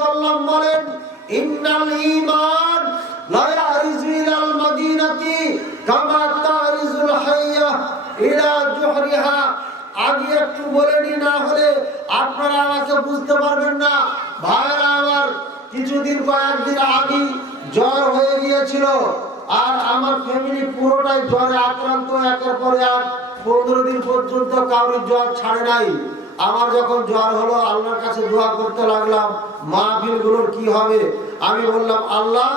সাল্লাম বলেন না হলে আপনারা আমাকে বুঝতে পারবেন না। ভাইরা আমার, কিছুদিন কয়েকদিন আগে জ্বর হয়ে গিয়েছিল আর আমার ফ্যামিলি পুরোটাই জ্বরে আক্রান্ত। একের পরে এক পনেরো দিন পর্যন্ত কারোর জ্বর ছাড়ে নাই। আমার যখন জ্বর হলো, আল্লাহর কাছে দোয়া করতে লাগলাম মাহফিলগুলোর কি হবে? আমি বললাম, আল্লাহ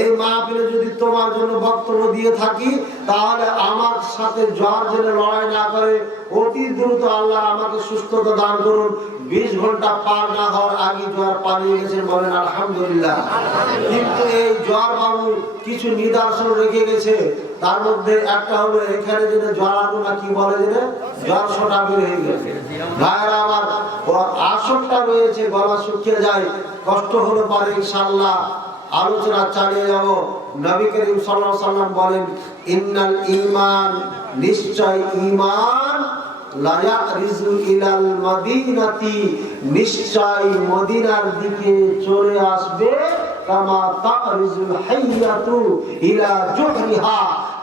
এই মাহফিলে যদি তোমার জন্য বক্তব্য দিয়ে থাকি, তাহলে আমার সাথে জ্বর যেন লড়াই না করে, অতি দ্রুত আল্লাহ আমাকে সুস্থতা দান করুন। বিশ ঘণ্টা পার না হওয়ার আগে জ্বর পালিয়ে গেছেন বলেন, আলহামদুলিল্লাহ। কিন্তু এই জ্বর বাবু কিছু নিদর্শন রেখে গেছে। তার মধ্যে একটা হলো, এখানে যেটা জ্বরানো না কি বলে যেটা জ্বর সোটা বের হয়ে গেছে। ভাইরা আমার ওর আসরটা রয়েছে, গলা শুকিয়ে যায়, কষ্ট হলো পারে ইনশাআল্লাহ। আলোচনা চালিয়ে যাব। নবী করিম সাল্লাল্লাহু সাল্লাম বলেন, ইন্নাল ঈমান, নিশ্চয় মাদিনাতি, নিশ্চয় মদিনার দিকে চলে আসবে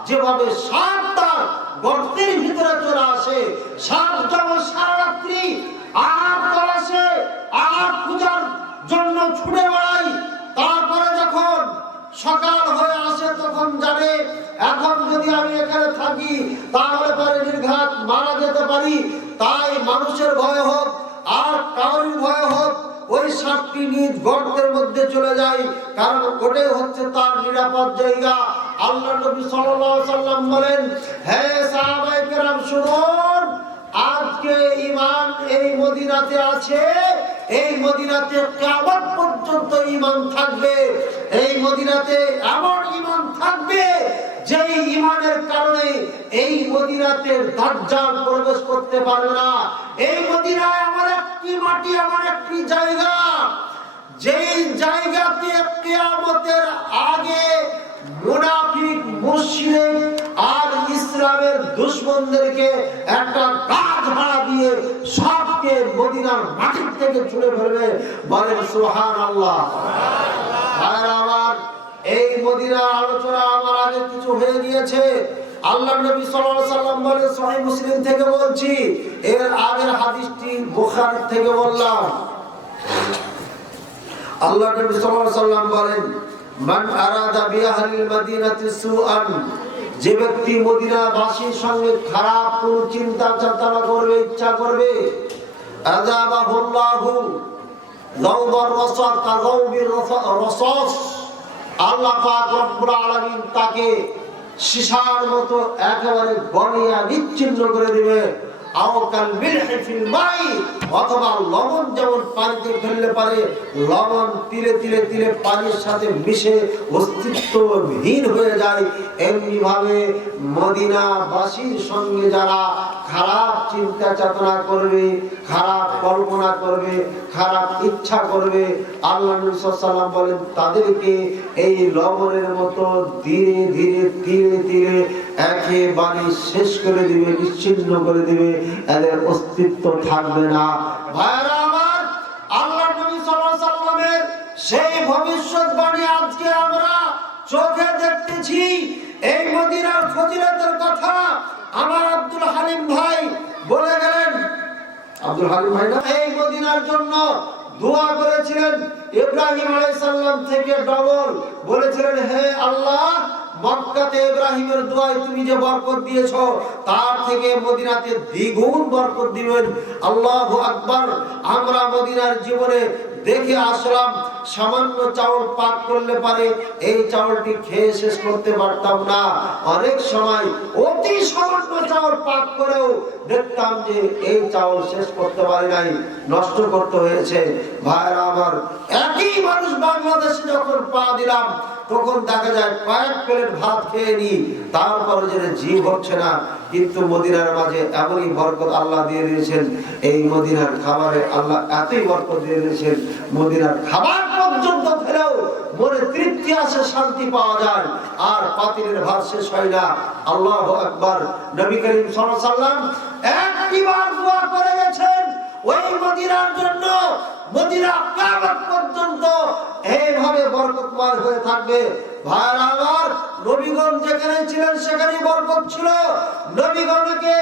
যেভাবে সাপ তার গর্তের ভিতরে চলে আসে, সাপ যেমন সারা রাত্রি তলাশে আর পূজার জন্য ছুটে বেড়াই তারপরে যখন সকাল হয়ে আসে তখন জানে এখন যদি আমি এখানে থাকি তাহলে পরে নির্ঘাত মারা যেতে পারি তাই মানুষের ভয় হোক, আর কাউরির ভয় হোক, ওই সাপটি নিজ গর্তের মধ্যে চলে যায়। কারণ ওটাই হচ্ছে তার নিরাপদ জায়গা। আল্লাহ নবী সাল্লাম বলেন, হে সাহাবায়ে কেরাম, শুনুন, আজকে ইমান এই মদিনাতে আছে, এই মদিনাতে কিয়ামত পর্যন্ত ইমান থাকবে? এই মদিনাতে এমন ইমান থাকবে যেই ইমানের কারণে এই মদিনাতে দাজ্জাল প্রবেশ করতে পারবে না। এই মদিনা এমন একটি মাটি, এমন একটি জায়গা, যেই জায়গাতে কিয়ামতের আগে মুনাফিক, মুশরিক আর ইসলামের দুশমনদেরকে একটা গাছ ভাড়া দিয়ে সবকে মদিনার মাটির থেকে ছুড়ে ফেলবে। বলেন, সুবহানাল্লাহ। ভাইরা আমার, এই মদিনার আলোচনা আমার আগে কিছু হয়ে গিয়েছে। আল্লাহ নবী সাল্লাম বলে মুসলিম থেকে বলছি, এর আগের হাদিসটি বুখারী থেকে বললাম। আল্লাহ নবী সাল্লাম বলেন, মান আরাদা বিআহলিল মাদিনাতি সুআন, যে ব্যক্তি মদিনা বাসীর সঙ্গে খারাপ কোন চিন্তা চেতনা করবে, ইচ্ছা করবে, আযাবাহুল্লাহু যাওবার রাসাত কাযাউবির রাসাস, আল্লাহ পাক রব্বুল আলামিন তাকে সীসার মতো একেবারে গড়িয়া বিচ্ছিন্ন করে দিবে। লবণ যেমন ফেললে পারে, লবণ পানির সাথে মিশে হয়ে যায়। এমনি ভাবে মদিনাবাসীর সঙ্গে যারা খারাপ চিন্তা চেতনা করবে, খারাপ কল্পনা করবে, খারাপ ইচ্ছা করবে, আল্লাহ ওয়াসাল্লাম বলেন, তাদেরকে এই লবণের মতো ধীরে ধীরে ধীরে ধীরে একেবারে শেষ করে দিবে করে দিবে, এদের অস্তিত্ব থাকবে না। ভাইরা আমার, আল্লাহ নবী সাল্লামের সেই আজকে আমরা চোখে দেখতেছি। এই মদিনার ফজিলতের কথা আমার আব্দুল হালিম ভাই বলে গেলেন। আব্দুল হালিম ভাই এই মদিনার জন্য দোয়া করেছিলেন। ইব্রাহিম আলাইহিস সালাম থেকে ডবল বলেছিলেন, হে আল্লাহ মক্কাতে ইব্রাহিমের দোয়ায় তুমি যে বরকত তার থেকে মদিনাতে দ্বিগুণ বরকত দিবেন। আকবার। আমরা মদিনার জীবনে দেখে আসলাম, সামান্য চাউল পাক করলে পারে, এই চাউলটি খেয়ে শেষ করতে পারতাম না। অনেক সময় অতি সামান্য চাউল পাক করেও দেখতাম যে এই চাউল শেষ করতে পারি নাই, নষ্ট করতে হয়েছে। ভাইরা আমার, একই মানুষ বাংলাদেশে যখন পা দিলাম তখন দেখা যায় কয়েক প্লেট ভাত খেয়ে নি, তারপরে যে জীব হচ্ছে না। কিন্তু মদিনার মাঝে এমনই বরকত আল্লাহ দিয়ে দিয়েছেন। এই মদিনার খাবারে আল্লাহ এতই বরকত দিয়ে দিয়েছেন। মদিনার খাবার পর্যন্ত ফেলেও মনে তৃপ্তি আসে, শান্তি পাওয়া যায়। আর পাতিলের ভাত শেষ হয় না। আল্লাহ আকবার। নবী করিম সাল্লাম গেছেন মদিনার জন্য, মদিনা পর্যন্ত এইভাবে বরকতময় হয়ে থাকবে। ভাইরা আমার নবীগণ যেখানে ছিলেন সেখানে বরকত ছিল। নবীগণকে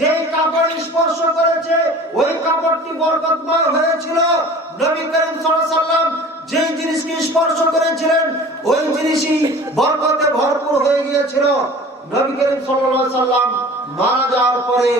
যে কাপড় স্পর্শ করেছে, ওই কাপড়টি বরকতময় হয়েছিল। নবী করিম সাল্লাম যে জিনিসকে স্পর্শ করেছিলেন, ওই জিনিসই বরকতে ভরপুর হয়ে গিয়েছিল। নবী করিম সাল্লাম মারা যাওয়ার পরে